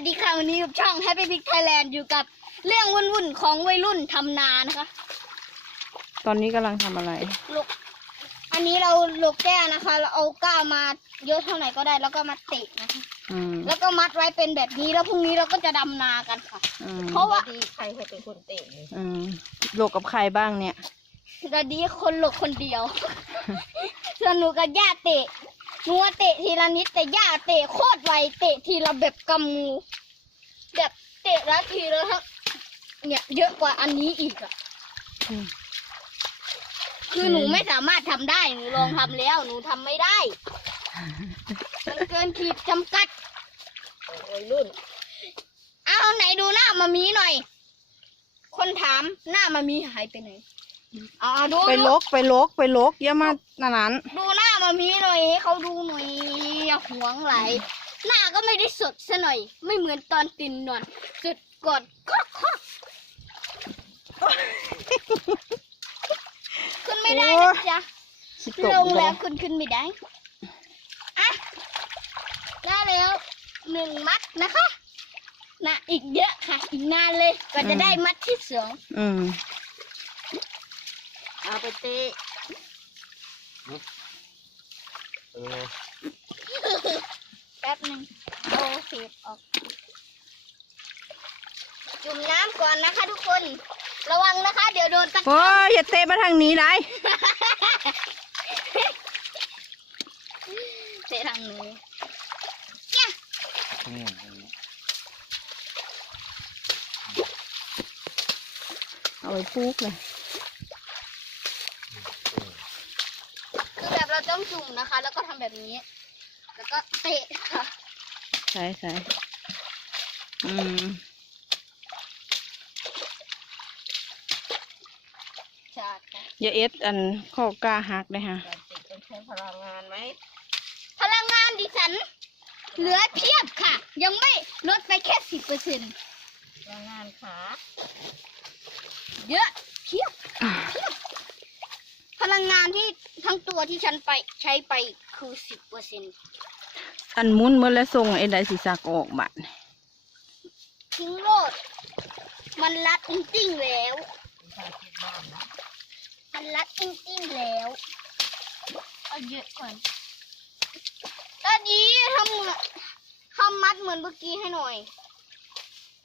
สดีค่ะวันนี้กับช่อง Happy Pig Thailand อยู่กับเรื่องวุ่นๆของวัยรุ่นทำนานะคะ ตอนนี้กำลังทำอะไรลูกอันนี้เราลูกแก้วนะคะ เราเอาก้าวมาเยอะเท่าไหร่ก็ได้แล้วก็มาติดนะคะ อืมแล้วก็มัดไว้เป็นแบบนี้แล้วพรุ่งนี้เราก็จะดำนากันค่ะ อืมเพราะว่าดีใครเคยเป็นคนเตะนี่อืมโลกกับใครบ้างเนี่ยระดีคนหลกคนเดียว ส่วนหนูกับย่าเตะห นูว่าเตะทีละนิดแต่ย่าเตะโคตรไวเตะทีละแบบกำงูแบบเตะละทีละทั้งเนี่ยเยอะกว่าอันนี้อีกอะอืม คือหนูไม่สามารถทำได้หนูลองทำแล้ว หนูทำไม่ได้ มันเกินขีดจำกัดวัยรุ่น เอาไหนดูหน้ามามีหน่อย คนถามหน้ามามีหายไปไหนอ่าดูไปดูลกไปลกไปลกอย่ามาหนานั้นดูหน้า มามีหน่อยให้เขาดูหน่อยอย่าหวงไหล หน้าก็ไม่ได้สดซะหน่อย ไม่เหมือนตอนตินนอนสดกอดคอกคอกขึ้นไม่ได้นะจ๊ะสิตกลงอยู่แล้วบ่ขึ้นขึ้นไม่ได้อะได้แล้วหนึ่งมัดนะคะนะอีกเยอะค่ะ อีกนานเลยกว่าจะได้มัดที่สองอืมเอาไปเตะ เออแป๊บหนึ่งเอาเศษออก จุ่มน้ำก่อนนะคะทุกคน ระวังนะคะ เดี๋ยวโดนตะกโอ้ยอย่าเตะมาทางนี้ได้เตะทางนี้อืมเอาไปปลูกเลย คือแบบเรา ต้องจุ่มนะคะ แล้วก็ทำแบบนี้ แล้วก็เตะค่ะ ใช่ใช่อืมใช่ค่ะอย่าเอ็ดอันข้อกล้าหักเลยฮะ การเตะต้องใช้พลังงานไหมพลังงานดิฉัน เหลือเพียบค่ะ ยังไม่ลดไปแค่สิบเปอร์เซ็นพลังงานขาเยอะเพียบเพียบ พลังงานที่ทั้งตัวที่ฉันไปใช้ไปคือสิบเปอร์เซ็นอันหมุนเมื่อแล้วส่งไอ้ไดสีสักออกบัดทิ้งโลด มันรัดจริงๆแล้วมีชาเก็บบ้านนะมันรัดจริงๆแล้ว เอาเยอะก่อนตอนนี้ทำเหมือนทำมัดเหมือนเมื่อกี้ให้หน่อย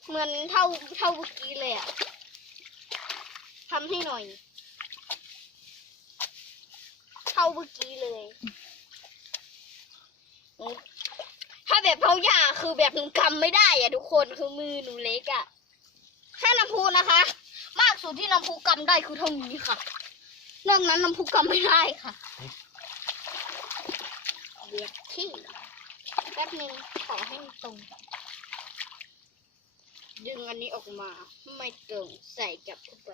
เหมือนเท่าเท่าเมื่อกี้เลยอะทำให้หน่อย เท่าเมื่อกี้เลย ถ้าแบบเท่าหญ้าคือแบบหนูกำไม่ได้อะทุกคนคือมือหนูเล็กอะแค่น้ำพูนะคะ มากสุดที่น้ำพูกำได้คือเท่านี้ค่ะ นอกนั้นน้ำพุกำไม่ได้ค่ะเบียดที่แป๊บนึงขอให้มันตรง ดึงอันนี้ออกมา ไม่ตรงใส่กลับเข้าไป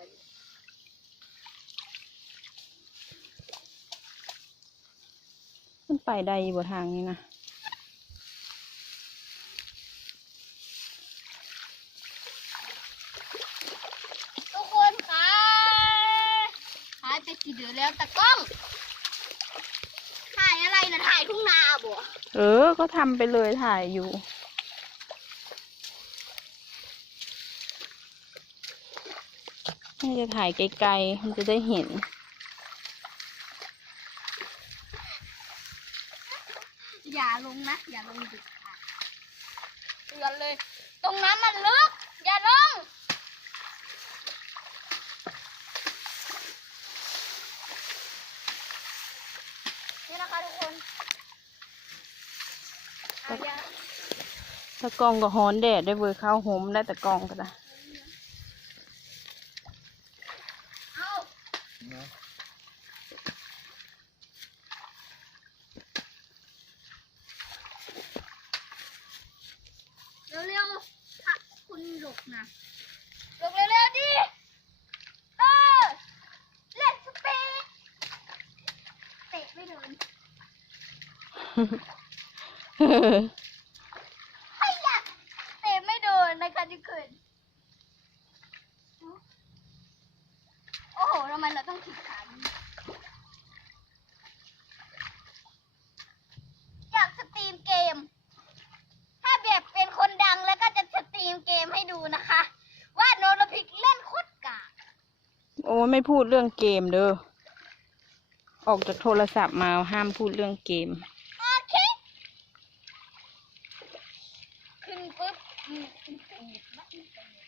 มัน ไปได้บ่ทางนี้นะทุกคนค่ะหายไปกี่เดือนแล้วตะกล้องถ่ายอะไรนะถ่ายทุ่งนาบ่เออ ก็ทำไปเลยถ่ายอยู่ให้จะถ่ายไกลๆ มันจะได้เห็น อย่าลงนะ อย่าลงดึกค่ะเตือนเลย ตรงนั้นมันลึก อย่าลง นี่นะคะทุกคนเอาอย่าถ้ากองก็ฮ้อนแดดได้เวอร์ข้าโฮมได้แต่กองก็ได้ เอา นะ เร็วๆถ้า คุณหลบนะลบเร็วๆดิเออ let's speed เตะไม่โดนให้ยะเตะไม่โดนนะคะทุกคนโอ้โหทำไมเราต้องผิดขาอย่างนี้อยากสตรีมเกม ถ้าแบบเป็นคนดังแล้วก็จะ อ้ยไม่พูดเรื่องเกมเด้อ ออกจากโทรศัพท์มาห้ามพูดเรื่องเกม โอเค ขึ้นปุ๊บอืมอินเทอร์เน็ตนะอินเทอร์เน็ต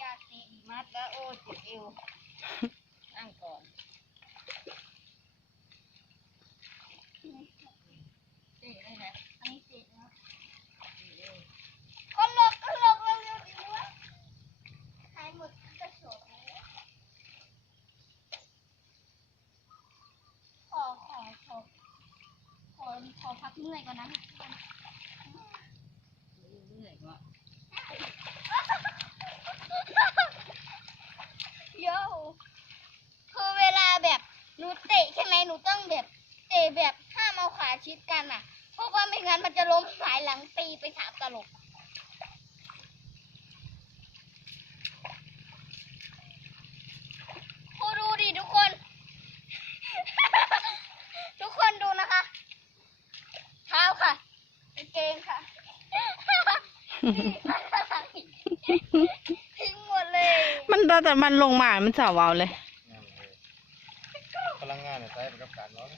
ยาตี มัดแล้วโอ้เจ็บเอวนั่งก่อนนี่ได้ไหมอันนี้เสร็จแล้วนี่เอวก็เลิกก็เลิกเร็วเร็วดีวะหายหมดกระโสอบแล้วขอขอขอขอขอพักเมื่อยก่อนนะ เหนื่อยว่ะ โย่คือเวลาแบบหนูเตะใช่ไหมหนูต้องแบบเตะแบบห้ามเอาขาชิดกันอะ เพราะว่าไม่งั้นมันจะล้มหายหลังตีไปสามตลบครูดูดิทุกคน ทุกคนดูนะคะ เท้าค่ะกางเกงค่ะ นี่ ทิ้งหมดเลยมันตอนแต่มันลงมามันสาวเวาเลยงานเลย พลังงานเนี่ยใช้ไปกับการนอน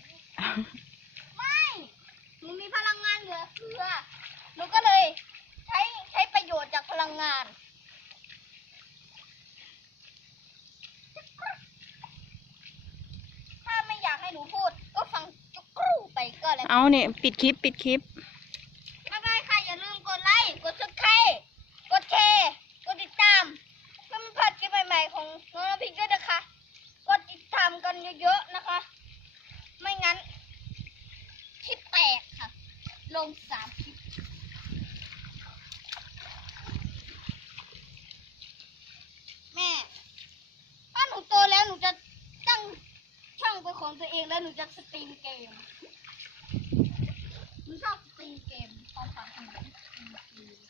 ไม่หนูมีพลังงานเหลือเฟือหนูก็เลยใช้ใช้ประโยชน์จากพลังงานถ้าไม่อยากให้หนูพูด ก็ฟังจุกกรูไปก็แล้วกัน เอาเนี่ยปิดคลิปปิดคลิป บ๊ายบายค่ะ อย่าลืมกดไลค์ กดซับสไครต์กดแชร์ กดติดตาม เพื่อไม่พลาดคลิปใหม่ๆของน้องน้ำพริกด้วยนะคะ กดติดตามกันเยอะๆนะคะ ไม่งั้นคลิปแตกค่ะ ลงสามคลิป แม่ ถ้าหนูโตแล้วหนูจะตั้งช่องเป็น ของตัวเองแล้วหนูจะสตรีมเกม หนูชอบสตรีมเกมความฝันของหนู